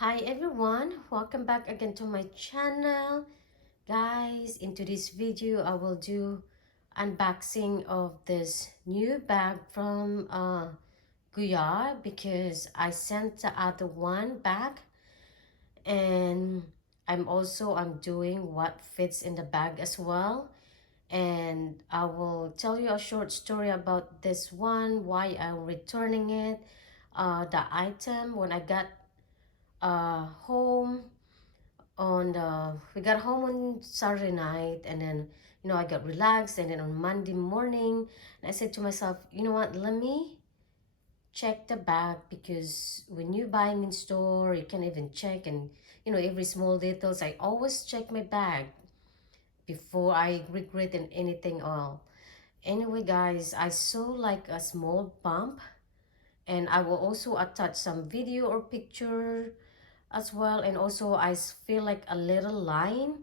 Hi everyone, welcome back again to my channel. Guys, in today's video I will do unboxing of this new bag from GOYARD because I sent the other one back, and I'm doing what fits in the bag as well. And I will tell you a short story about this one, why I'm returning it, the item when I got home on the we got home on Saturday night, and then I got relaxed, and then on Monday morning and I said to myself, you know what, let me check the bag, because when you're buying in store you can even check, and every small details. I always check my bag before I regret in anything all. Anyway guys, I saw like a small bump, and I will also attach some video or picture as well. And also feel like a little line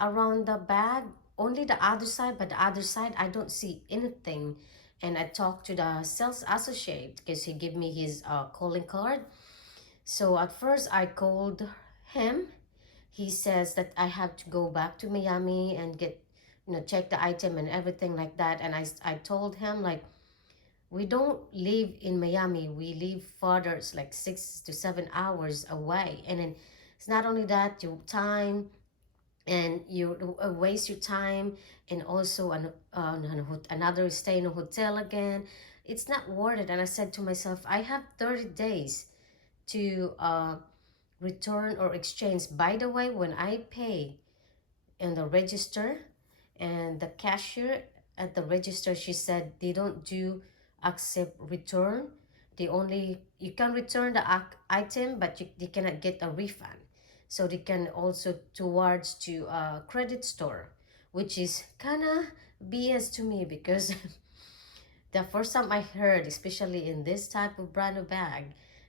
around the bag, only the other side, but the other side I don't see anything. And I talked to the sales associate because he gave me his calling card. So at first I called him. He says that I have to go back to Miami and get, check the item and everything like that. And I told him, like, we don't live in Miami. We live farther. It's like 6 to 7 hours away. And then it's not only that, your time, and you waste your time, and also another stay in a hotel again. It's not worth it. And I said to myself, I have 30 days to return or exchange. By the way, when I pay in the register, and the cashier at the register, she said they don't do accept return. They only, you can return the item, but they cannot get a refund. So they can also towards to a credit store, which is kind of BS to me, because the first time I heard, especially in this type of brand of bag,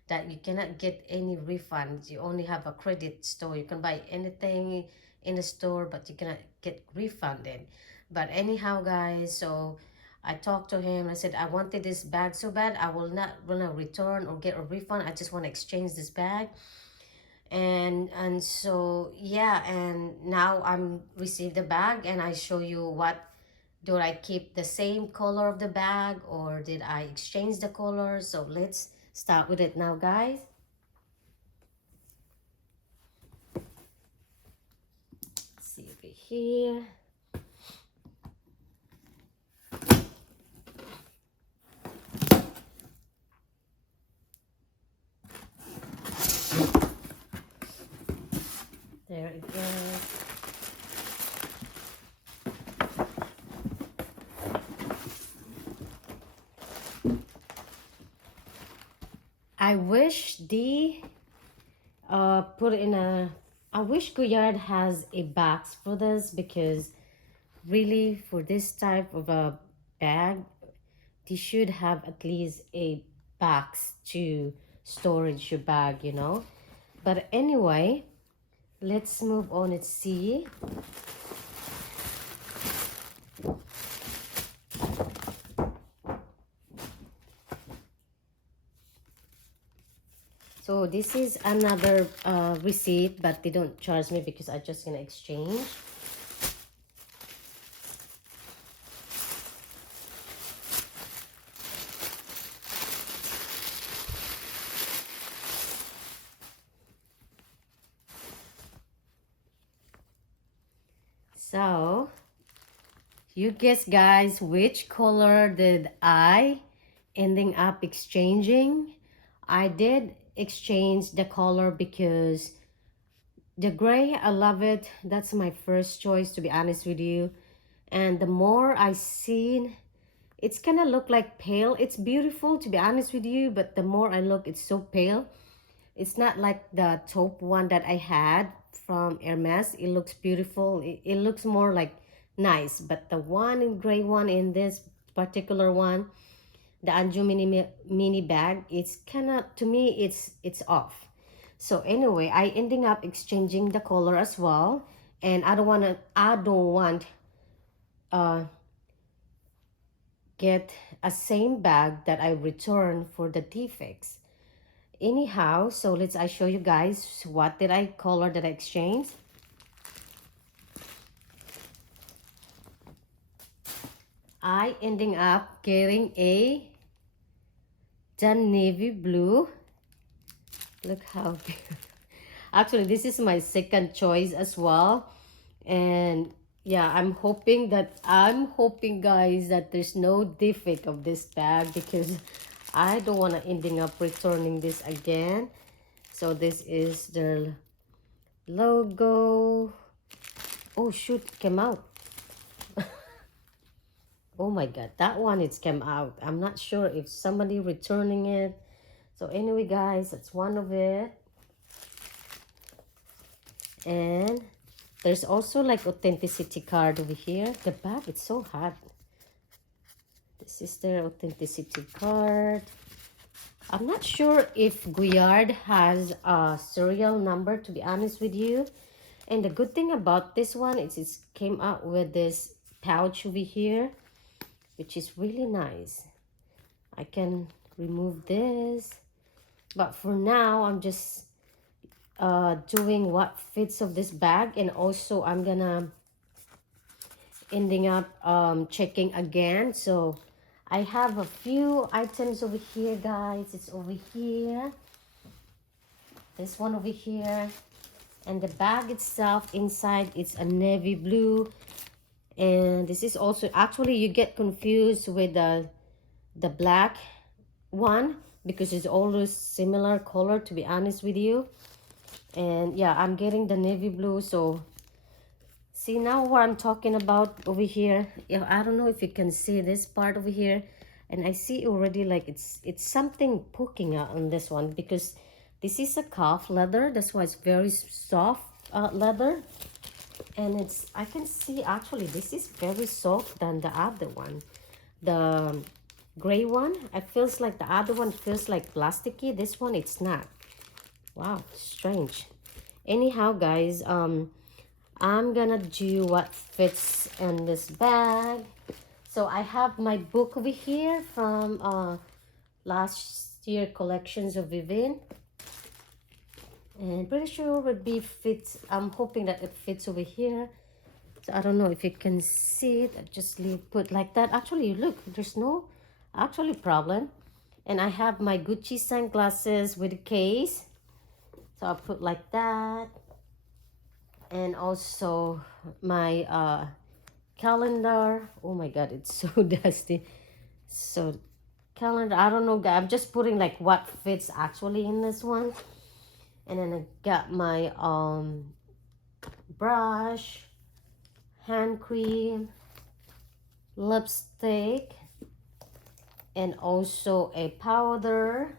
that you cannot get any refunds. You only have a credit store. You can buy anything in the store, but you cannot get refunded. But anyhow, guys, so I talked to him. I said, I wanted this bag so bad. I will not want to return or get a refund. I just want to exchange this bag. And so yeah, and now I'm received the bag, and I show you what, do I keep the same color of the bag or did I exchange the color. So let's start with it now, guys. Let's see over here. There it is. I wish the put in a, I wish GOYARD has a box for this, because really for this type of a bag, they should have at least a box to storage your bag. But anyway, let's move on and see. So this is another receipt, but they don't charge me because I just gonna exchange. So you guess, guys, which color did I ending up exchanging? I did exchange the color because the gray, I love it. That's my first choice, to be honest with you. And the more I see, it's kind of look like pale. It's beautiful, to be honest with you, but the more I look, it's so pale. It's not like the taupe one that I had from Hermes. It looks beautiful. It looks more like nice. But the one in gray one in this particular one, the Anju mini bag, it's kind of, to me, it's off. So anyway, I ending up exchanging the color as well. And I don't want get a same bag that I return for the defects. Anyhow, so I show you guys what did I color that I exchanged. I ending up getting a navy blue. Look how beautiful. Actually, this is my second choice as well. And yeah, I'm hoping guys that there's no defect of this bag, because I don't want to ending up returning this again. So this is the logo. Oh shoot, it came out. Oh my god, that one it's came out. I'm not sure if somebody returning it. So anyway guys, that's one of it. And there's also like authenticity card over here. The bag, it's so hot. This is their authenticity card. I'm not sure if GOYARD has a serial number, to be honest with you. And the good thing about this one is it came out with this pouch over here, which is really nice. I can remove this, but for now I'm just doing what fits of this bag. And also I'm gonna ending up checking again. So I have a few items over here guys. It's over here, this one over here, and the bag itself inside it's a navy blue. And this is also, actually you get confused with the black one because it's always similar color, to be honest with you. And yeah, I'm getting the navy blue. So see now what I'm talking about over here. Yeah, I don't know if you can see this part over here, and I see already like it's something poking out on this one, because this is a calf leather. That's why it's very soft leather. And it's, I can see actually this is very soft than the other one, the gray one. It feels like the other one feels like plasticky. This one it's not. Wow, strange. Anyhow guys, I'm gonna do what fits in this bag. So I have my book over here from last year collections of Vivin, and pretty sure it would be fits. I'm hoping that it fits over here. So I don't know if you can see it. I just put like that. Actually look, there's no actually problem. And I have my Gucci sunglasses with a case, so I'll put like that. And also my calendar. Oh my god, it's so dusty. So calendar, I don't know, I'm just putting like what fits actually in this one. And then I got my brush, hand cream, lipstick, and also a powder,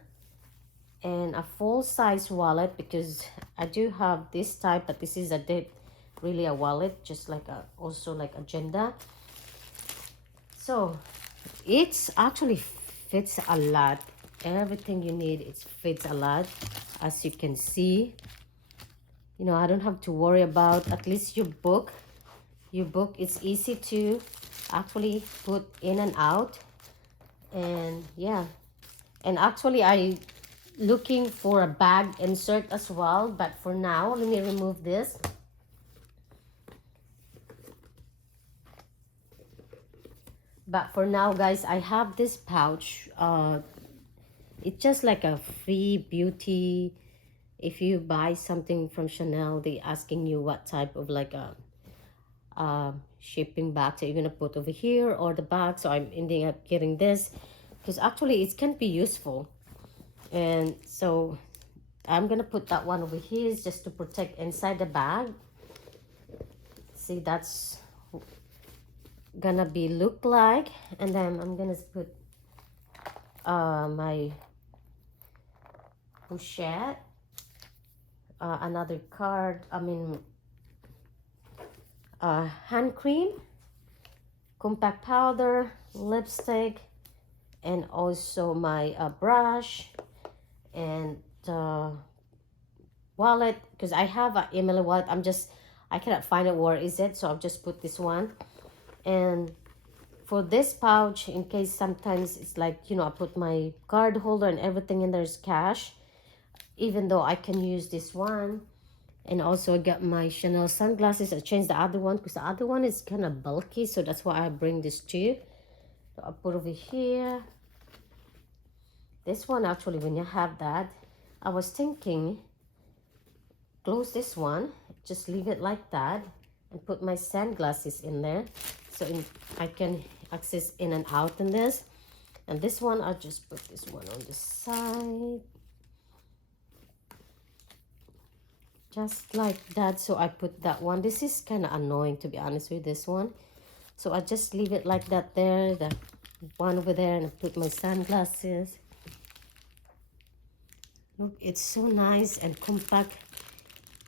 and a full-size wallet, because I do have this type, but this is really a wallet, just like a also like agenda. So it's actually fits a lot. Everything you need, it fits a lot. As you can see, you know, I don't have to worry about, at least your book it's easy to actually put in and out. And yeah, and actually I looking for a bag insert as well, but for now let me remove this. But for now guys, I have this pouch. It's just like a free beauty. If you buy something from Chanel, they asking you what type of like a shipping bag that you're gonna put over here or the bag. So I'm ending up getting this because actually it can be useful. And so I'm gonna put that one over here just to protect inside the bag. See, that's gonna be look like. And then I'm gonna put my pochette, another card, hand cream, compact powder, lipstick, and also my brush and wallet, because I have an email wallet. I cannot find it, where is it, so I'll just put this one. And for this pouch, in case sometimes it's like, you know, I put my card holder and everything in there's cash. even though I can use this one. And also I got my Chanel sunglasses. I changed the other one because the other one is kind of bulky, so that's why I bring this too. So I put over here. This one actually, when you have that, I was thinking close this one, just leave it like that, and put my sunglasses in there, so I can access in and out in this. And this one, I'll just put this one on the side, just like that. So I put that one. This is kind of annoying, to be honest with this one, so I just leave it like that there, the one over there, and I put my sunglasses. Look, it's so nice and compact.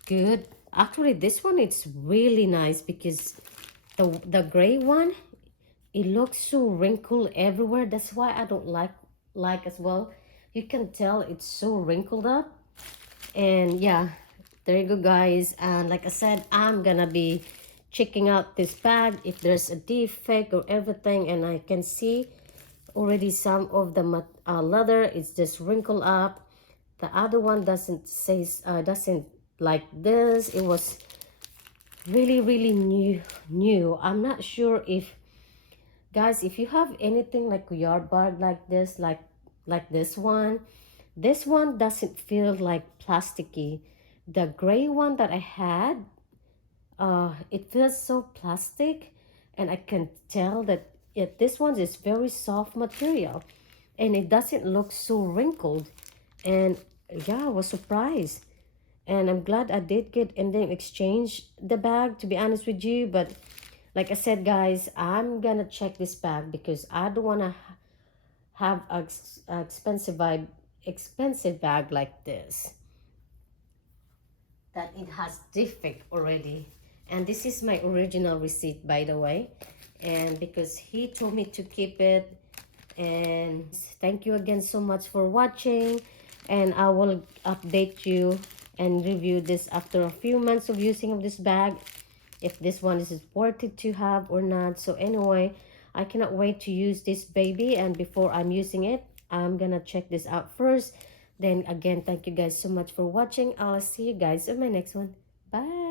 Good. Actually, this one, it's really nice because the gray one, it looks so wrinkled everywhere. That's why I don't like as well. You can tell it's so wrinkled up. And yeah, there you go, guys. And like I said, I'm gonna be checking out this bag if there's a defect or everything. And I can see already some of the leather is just wrinkled up. The other one doesn't say doesn't like this. It was really new. I'm not sure if, guys, if you have anything like a yard bag like this, like this one doesn't feel like plasticky. The gray one that I had, it feels so plastic, and I can tell that this one is very soft material, and it doesn't look so wrinkled. And yeah, I was surprised, and I'm glad I did get and then exchange the bag, to be honest with you. But like I said, guys, I'm gonna check this bag because I don't want to have a expensive bag like this that it has defect already. And this is my original receipt, by the way, and because he told me to keep it. And thank you again so much for watching, and I will update you and review this after a few months of using of this bag, if this one is worth it to have or not. So anyway, I cannot wait to use this baby, and before I'm using it, I'm gonna check this out first. Then again, thank you guys so much for watching. I'll see you guys in my next one. Bye.